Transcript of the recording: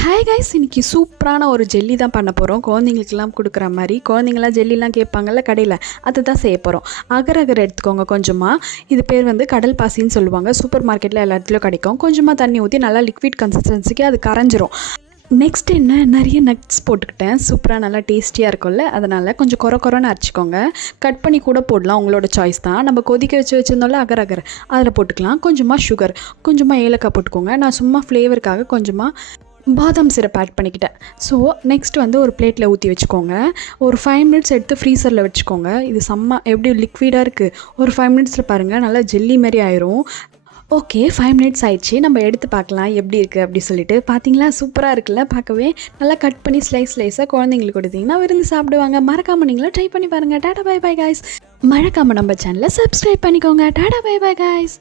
Hi guys, இன்றைக்கி சூப்பரான ஒரு ஜெல்லி தான் பண்ண போகிறோம். குழந்தைங்களுக்கெல்லாம் கொடுக்குற மாதிரி. குழந்தைங்களாம் ஜெல்லிலாம் கேட்பாங்கல்ல கடையில், அதுதான் செய்ய போகிறோம். அகர் அகர் எடுத்துக்கோங்க கொஞ்சமாக. இது பேர் வந்து கடல் பாசின்னு சொல்லுவாங்க. சூப்பர் மார்க்கெட்டில் எல்லா இடத்துலையும் கிடைக்கும். கொஞ்சமாக தண்ணி ஊற்றி நல்லா லிக்விட் கன்சிஸ்டன்சிக்கு அது கரைஞ்சிரும். நெக்ஸ்ட் என்ன, நிறைய நட்ஸ் போட்டுக்கிட்டேன். சூப்பராக நல்லா டேஸ்டியாக இருக்கும்ல, அதனால் கொஞ்சம் கொரன்னு அரைச்சிக்கோங்க. கட் பண்ணி கூட போடலாம், உங்களோட சாய்ஸ் தான். நம்ம கொதிக்க வச்சுருந்தோம்ல அகர் அகர், அதில் போட்டுக்கலாம். கொஞ்சமாக சுகர், கொஞ்சமாக ஏலக்காய் போட்டுக்கோங்க. நான் சும்மா ஃப்ளேவருக்காக கொஞ்சமாக பாதாம் சிரப் ஆட் பண்ணிக்கிட்டேன். ஸோ நெக்ஸ்ட் வந்து ஒரு பிளேட்டில் ஊற்றி வச்சுக்கோங்க. ஒரு 5 மினிட்ஸ் எடுத்து ஃப்ரீசரில் வச்சுக்கோங்க. இது செம்ம எப்படி லிக்விடாக இருக்குது. ஒரு 5 மினிட்ஸில் பாருங்கள் நல்லா ஜெல்லி மாதிரி ஆயிரும். ஓகே, 5 மினிட்ஸ் ஆயிடுச்சு. நம்ம எடுத்து பார்க்கலாம் எப்படி இருக்குது அப்படி சொல்லிட்டு. பார்த்தீங்களா, சூப்பராக இருக்குல்ல பார்க்கவே. நல்லா கட் பண்ணி ஸ்லைஸாக குழந்தைங்களுக்கு கொடுத்தீங்கன்னா விருந்து சாப்பிடுவாங்க. மறக்காமல் நீங்களும் ட்ரை பண்ணி பாருங்கள். Tata bye bye guys. மறக்காமல் நம்ம சேனலை சப்ஸ்கிரைப் பண்ணிக்கோங்க. Tata bye bye guys.